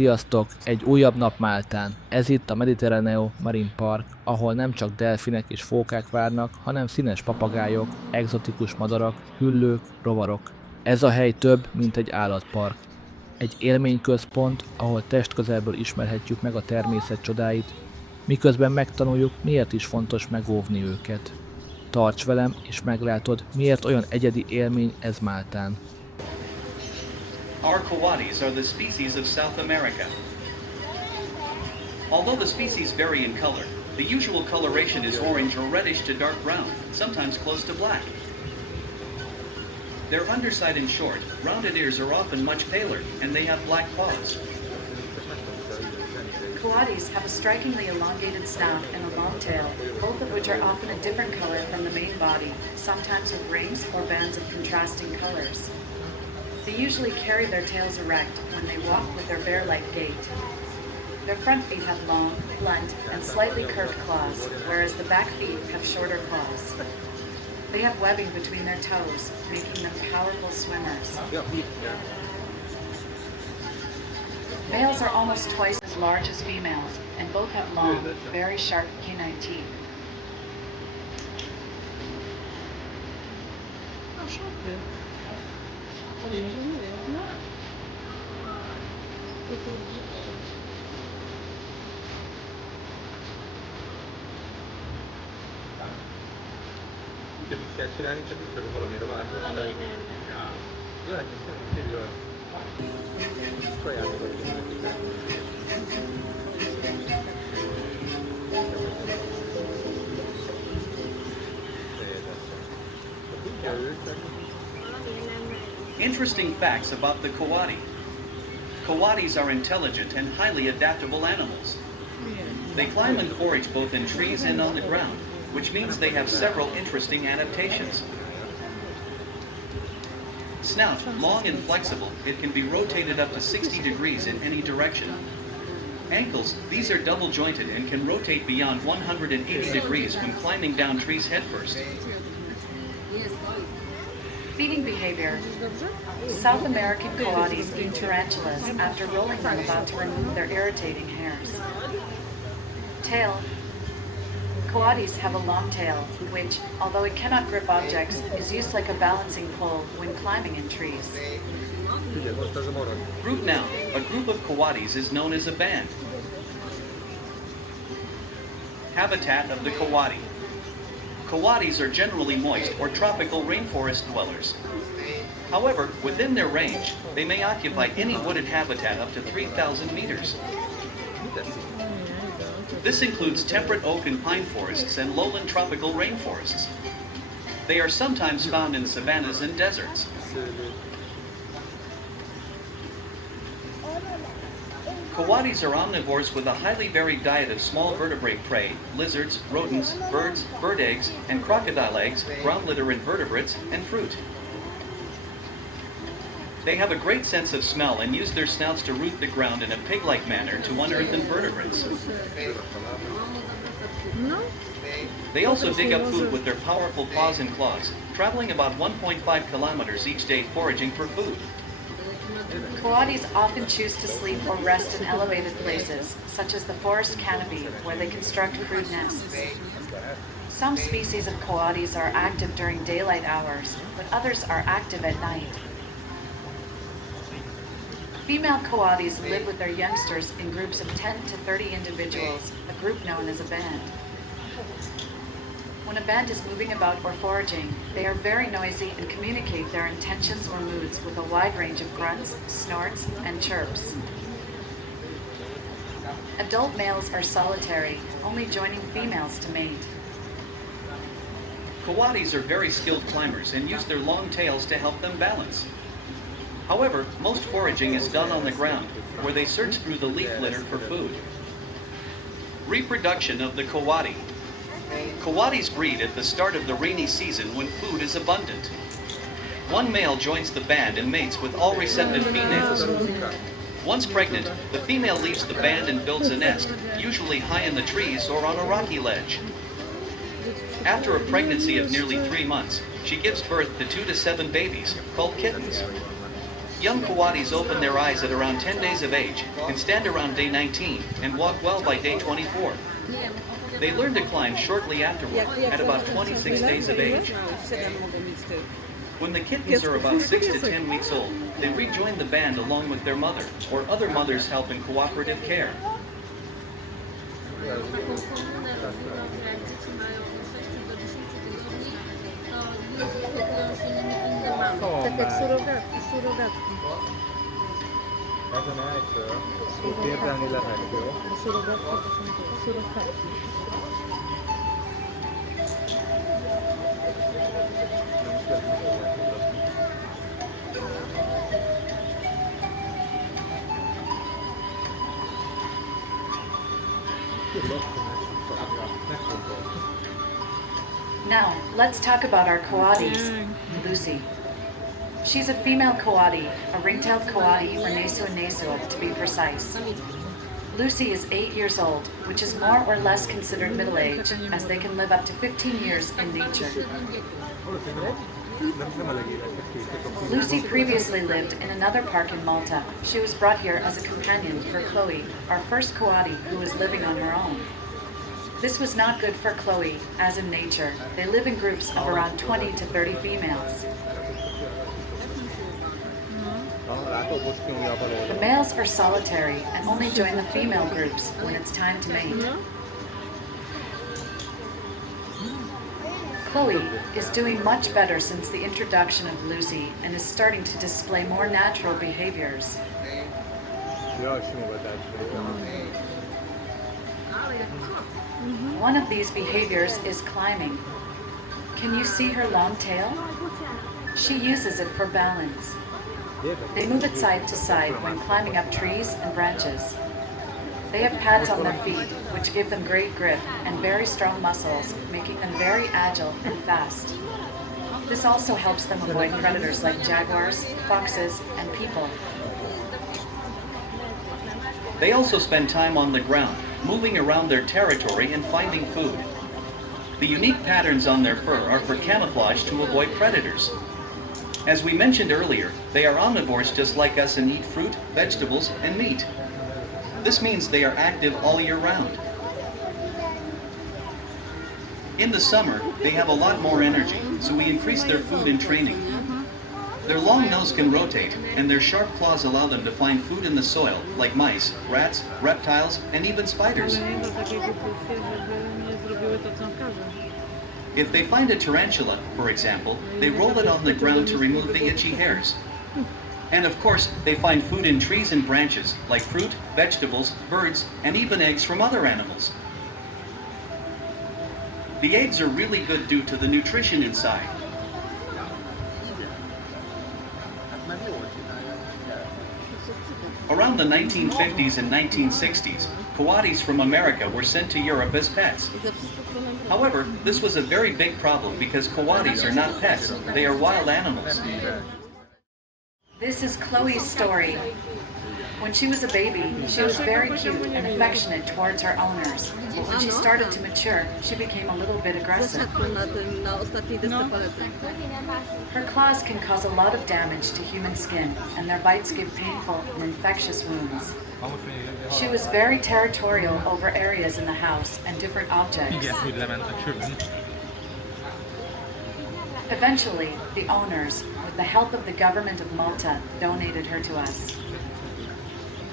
Sziasztok! Egy újabb nap Máltán. Ez itt a Mediterraneo Marine Park, ahol nem csak delfinek és fókák várnak, hanem színes papagájok, egzotikus madarak, hüllők, rovarok. Ez a hely több, mint egy állatpark. Egy élményközpont, ahol testközelből ismerhetjük meg a természet csodáit, miközben megtanuljuk, miért is fontos megóvni őket. Tarts velem, és meglátod, miért olyan egyedi élmény ez Máltán. Our koatis are the species of South America. Although the species vary in color, the usual coloration is orange or reddish to dark brown, sometimes close to black. Their underside and short, rounded ears are often much paler, and they have black paws. Koatis have a strikingly elongated snout and a long tail, both of which are often a different color from the main body, sometimes with rings or bands of contrasting colors. They usually carry their tails erect when they walk with their bear-like gait. Their front feet have long, blunt, and slightly curved claws, whereas the back feet have shorter claws. They have webbing between their toes, making them powerful swimmers. Males are almost twice as large as females, and both have long, very sharp canine teeth. Interesting facts about the koati. Koatis are intelligent and highly adaptable animals. They climb and forage both in trees and on the ground, which means they have several interesting adaptations. Snout, long and flexible, it can be rotated up to 60 degrees in any direction. Ankles, these are double jointed and can rotate beyond 180 degrees when climbing down trees headfirst. Feeding behavior. South American koatis eat tarantulas after rolling them about to remove their irritating hairs. Tail. Koatis have a long tail, which, although it cannot grip objects, is used like a balancing pole when climbing in trees. Group noun. A group of koatis is known as a band. Habitat of the koati. Koatis are generally moist or tropical rainforest dwellers. However, within their range, they may occupy any wooded habitat up to 3,000 meters. This includes temperate oak and pine forests and lowland tropical rainforests. They are sometimes found in savannas and deserts. Koatis are omnivores with a highly varied diet of small vertebrate prey, lizards, rodents, birds, bird eggs, and crocodile eggs, ground litter invertebrates, and fruit. They have a great sense of smell and use their snouts to root the ground in a pig-like manner to unearth invertebrates. They also dig up food with their powerful paws and claws, traveling about 1.5 kilometers each day foraging for food. Koatis often choose to sleep or rest in elevated places, such as the forest canopy, where they construct crude nests. Some species of koatis are active during daylight hours, but others are active at night. Female koatis live with their youngsters in groups of 10 to 30 individuals, a group known as a band. When a band is moving about or foraging, they are very noisy and communicate their intentions or moods with a wide range of grunts, snorts, and chirps. Adult males are solitary, only joining females to mate. Koatis are very skilled climbers and use their long tails to help them balance. However, most foraging is done on the ground, where they search through the leaf litter for food. Reproduction of the koati. Koatis breed at the start of the rainy season when food is abundant. One male joins the band and mates with all receptive females. Once pregnant, the female leaves the band and builds a nest, usually high in the trees or on a rocky ledge. After a pregnancy of nearly 3 months, she gives birth to 2 to 7 babies, called kittens. Young coatis open their eyes at around 10 days of age, can stand around day 19, and walk well by day 24. They learn to climb shortly afterward, at about 26 days of age. When the kittens are about 6 to 10 weeks old, they rejoin the band along with their mother, or other mothers help in cooperative care. Tak jak surogatki. Ezen elször, kérdelni lehet, jó? A surogatki to są te surowatki. Now, let's talk about our coatis. Lucy. She's a female coati, a ring-tailed coati, or neso to be precise. Lucy is 8 years old, which is more or less considered middle age, as they can live up to 15 years in nature. Lucy previously lived in another park in Malta. She was brought here as a companion for Chloe, our first coati who was living on her own. This was not good for Chloe, as in nature, they live in groups of around 20 to 30 females. The males are solitary and only join the female groups when it's time to mate. Chloe is doing much better since the introduction of Lucy and is starting to display more natural behaviors. One of these behaviors is climbing. Can you see her long tail? She uses it for balance. They move it side to side when climbing up trees and branches. They have pads on their feet, which give them great grip and very strong muscles, making them very agile and fast. This also helps them avoid predators like jaguars, foxes, and people. They also spend time on the ground, moving around their territory and finding food. The unique patterns on their fur are for camouflage to avoid predators. As we mentioned earlier, they are omnivores just like us and eat fruit, vegetables, and meat. This means they are active all year round. In the summer, they have a lot more energy, so we increase their food and training. Their long nose can rotate, and their sharp claws allow them to find food in the soil, like mice, rats, reptiles, and even spiders. If they find a tarantula, for example, they roll it on the ground to remove the itchy hairs. And of course, they find food in trees and branches, like fruit, vegetables, birds, and even eggs from other animals. The eggs are really good due to the nutrition inside. Around the 1950s and 1960s, coatis from America were sent to Europe as pets. However, this was a very big problem because coatis are not pets, they are wild animals. This is Chloe's story. When she was a baby, she was very cute and affectionate towards her owners. But when she started to mature, she became a little bit aggressive. Her claws can cause a lot of damage to human skin, and their bites give painful and infectious wounds. She was very territorial over areas in the house and different objects. Eventually, the owners, with the help of the government of Malta, donated her to us.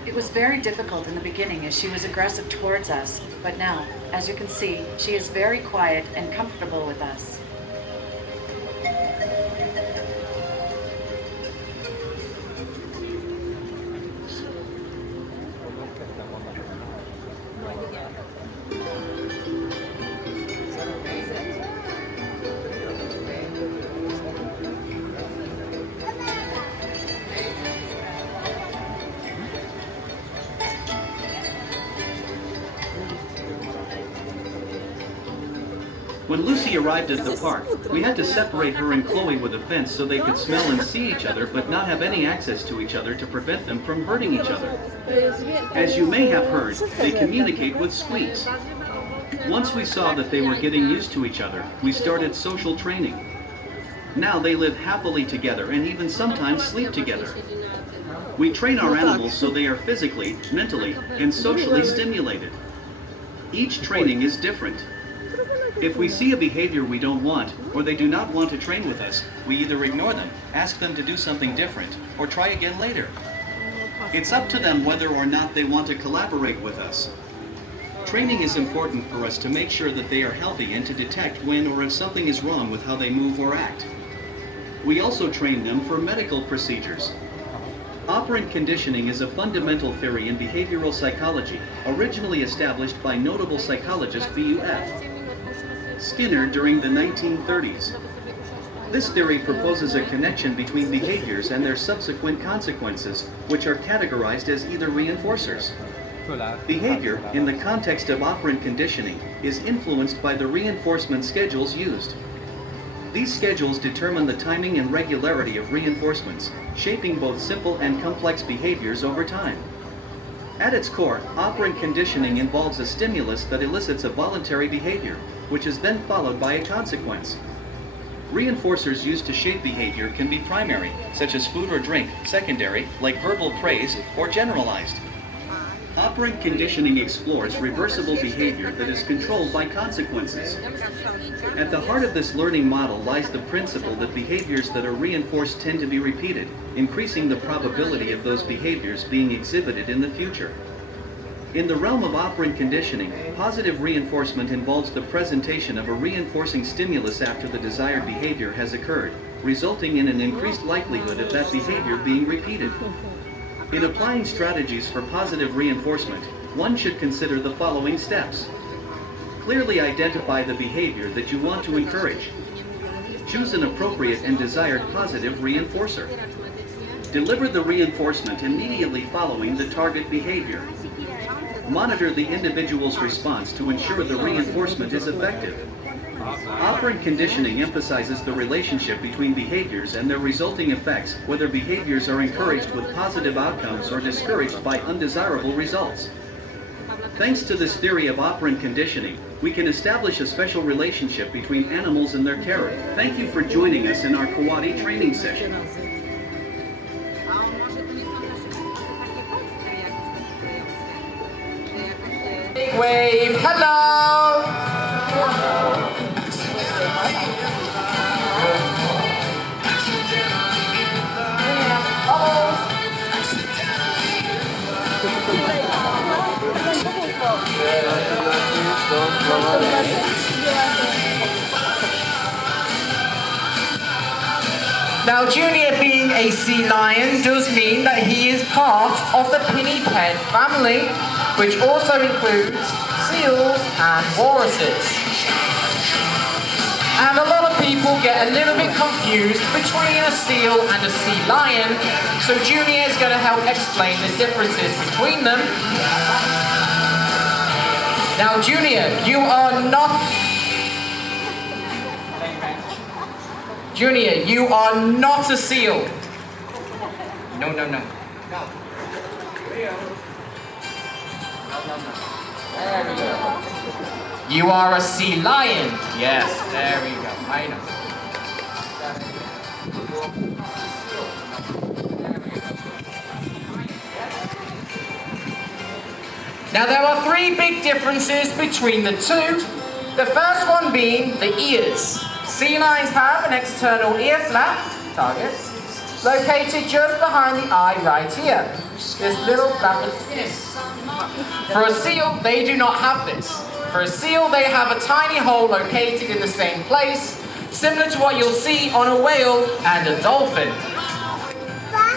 It was very difficult in the beginning as she was aggressive towards us, but now, as you can see, she is very quiet and comfortable with us. When Lucy arrived at the park, we had to separate her and Chloe with a fence so they could smell and see each other but not have any access to each other to prevent them from hurting each other. As you may have heard, they communicate with squeaks. Once we saw that they were getting used to each other, we started social training. Now they live happily together and even sometimes sleep together. We train our animals so they are physically, mentally, and socially stimulated. Each training is different. If we see a behavior we don't want, or they do not want to train with us, we either ignore them, ask them to do something different, or try again later. It's up to them whether or not they want to collaborate with us. Training is important for us to make sure that they are healthy and to detect when or if something is wrong with how they move or act. We also train them for medical procedures. Operant conditioning is a fundamental theory in behavioral psychology, originally established by notable psychologist V.U.F. Skinner during the 1930s. This theory proposes a connection between behaviors and their subsequent consequences, which are categorized as either reinforcers. Behavior, in the context of operant conditioning, is influenced by the reinforcement schedules used. These schedules determine the timing and regularity of reinforcements, shaping both simple and complex behaviors over time. At its core, operant conditioning involves a stimulus that elicits a voluntary behavior, which is then followed by a consequence. Reinforcers used to shape behavior can be primary, such as food or drink, secondary, like verbal praise, or generalized. Operant conditioning explores reversible behavior that is controlled by consequences. At the heart of this learning model lies the principle that behaviors that are reinforced tend to be repeated, increasing the probability of those behaviors being exhibited in the future. In the realm of operant conditioning, positive reinforcement involves the presentation of a reinforcing stimulus after the desired behavior has occurred, resulting in an increased likelihood of that behavior being repeated. In applying strategies for positive reinforcement, one should consider the following steps. Clearly identify the behavior that you want to encourage. Choose an appropriate and desired positive reinforcer. Deliver the reinforcement immediately following the target behavior. Monitor the individual's response to ensure the reinforcement is effective. Operant conditioning emphasizes the relationship between behaviors and their resulting effects, whether behaviors are encouraged with positive outcomes or discouraged by undesirable results. Thanks to this theory of operant conditioning, we can establish a special relationship between animals and their carer. Thank you for joining us in our Koáti training session. Big wave, hello! Now, Junior being a sea lion does mean that he is part of the pinniped family, which also includes seals and walruses. And a lot of people get a little bit confused between a seal and a sea lion, so Junior is going to help explain the differences between them. Now, Junior, you are not... Junior, you are not a seal. No, no, no. There we go. You are a sea lion. Yes, there we go. I know. Now there are three big differences between the two. The first one being the ears. Sea lions have an external ear flap, target, located just behind the eye right here. This little flap of skin. For a seal, they do not have this. For a seal, they have a tiny hole located in the same place, similar to what you'll see on a whale and a dolphin.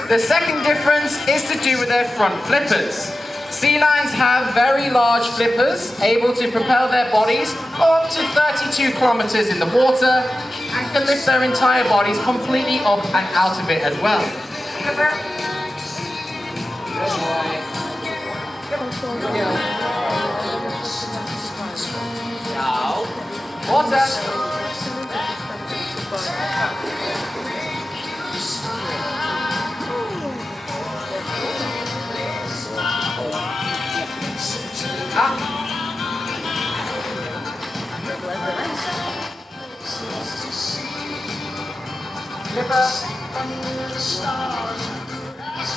The second difference is to do with their front flippers. Sea lions have very large flippers, able to propel their bodies up to 32 kilometers in the water, and can lift their entire bodies completely up and out of it as well. Now, water. over.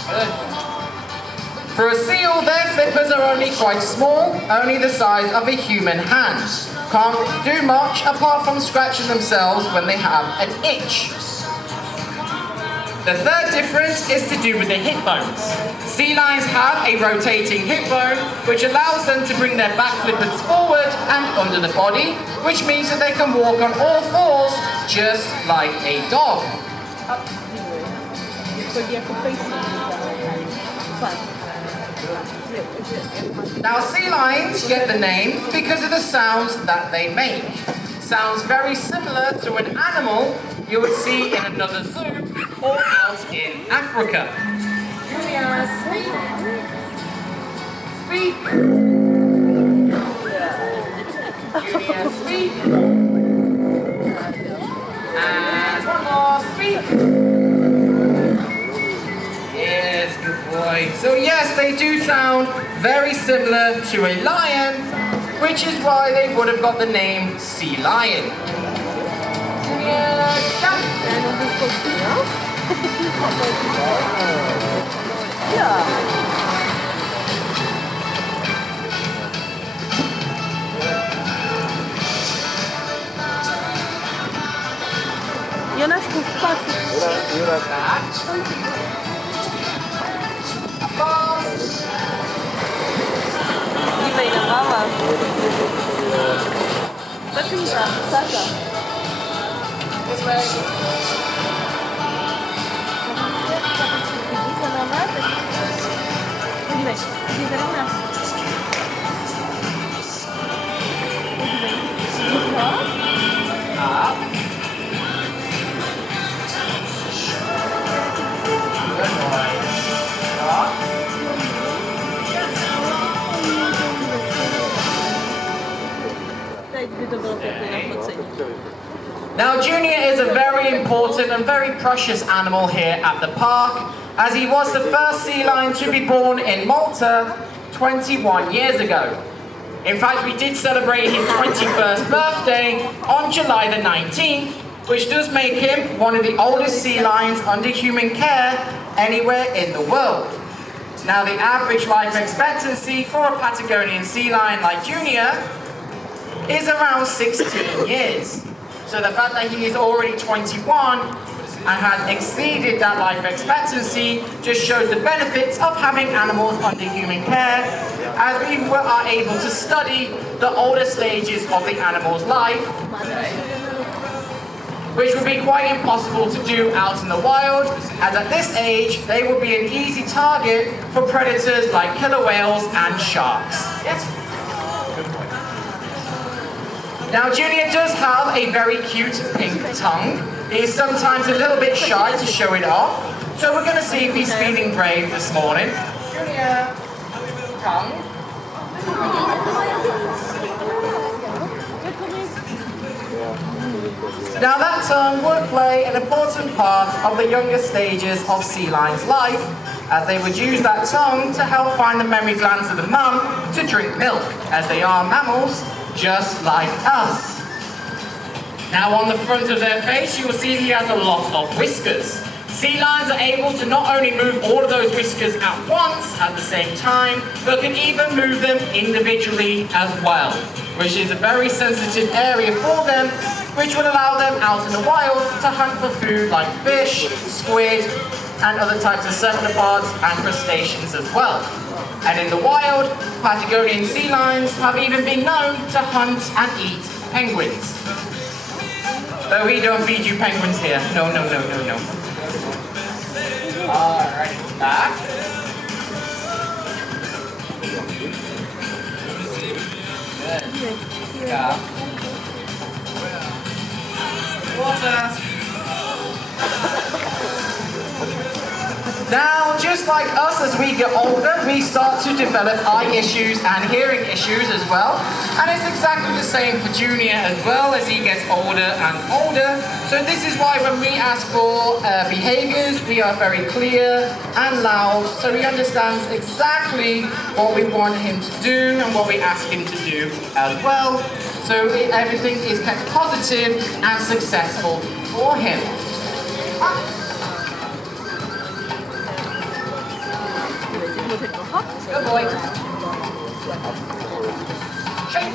Good. For a seal, their flippers are only quite small, only the size of a human hand. Can't do much apart from scratching themselves when they have an itch. The third difference is to do with the hip bones. Sea lions have a rotating hip bone, which allows them to bring their back flippers forward and under the body, which means that they can walk on all fours just like a dog. Now, sea lions get the name because of the sounds that they make. Sounds very similar to an animal you would see in another zoo or out in Africa. Julia, speak. Speak. Julia, speak. And one more, speak. Yes, good boy. So yes, they do sound very similar to a lion, which is why they would have got the name sea lion. Jonasz, patrz. Nie wejdę, mama. Zaczyna, Sasza. Now, Junior is a very important and very precious animal here at the park, as he was the first sea lion to be born in Malta 21 years ago. In fact, we did celebrate his 21st birthday on July the 19th, which does make him one of the oldest sea lions under human care anywhere in the world. Now, the average life expectancy for a Patagonian sea lion like Junior is around 16 years. So the fact that he is already 21 and has exceeded that life expectancy just shows the benefits of having animals under human care, as we are able to study the older stages of the animal's life, which would be quite impossible to do out in the wild, as at this age they would be an easy target for predators like killer whales and sharks. Yes? Now, Junior does have a very cute pink tongue. He's sometimes a little bit shy to show it off, so we're going to see if he's feeling brave this morning. Junior, tongue. Now, that tongue would play an important part of the younger stages of sea lions' life, as they would use that tongue to help find the memory glands of the mum to drink milk, as they are mammals just like us. Now, on the front of their face, you will see he has a lot of whiskers. Sea lions are able to not only move all of those whiskers at once, at the same time, but can even move them individually as well, which is a very sensitive area for them, which would allow them out in the wild to hunt for food like fish, squid, and other types of cephalopods and crustaceans as well. And in the wild, Patagonian sea lions have even been known to hunt and eat penguins. But we don't feed you penguins here. No, no, no, no, no. Alright, back. Good. Yeah. Water. Now, just like us, as we get older, we start to develop eye issues and hearing issues as well. And it's exactly the same for Junior as well, as he gets older and older. So this is why when we ask for behaviours, we are very clear and loud, so he understands exactly what we want him to do and what we ask him to do as well. So everything is kept positive and successful for him. Good boy. Shake.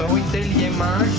So intelligent, man.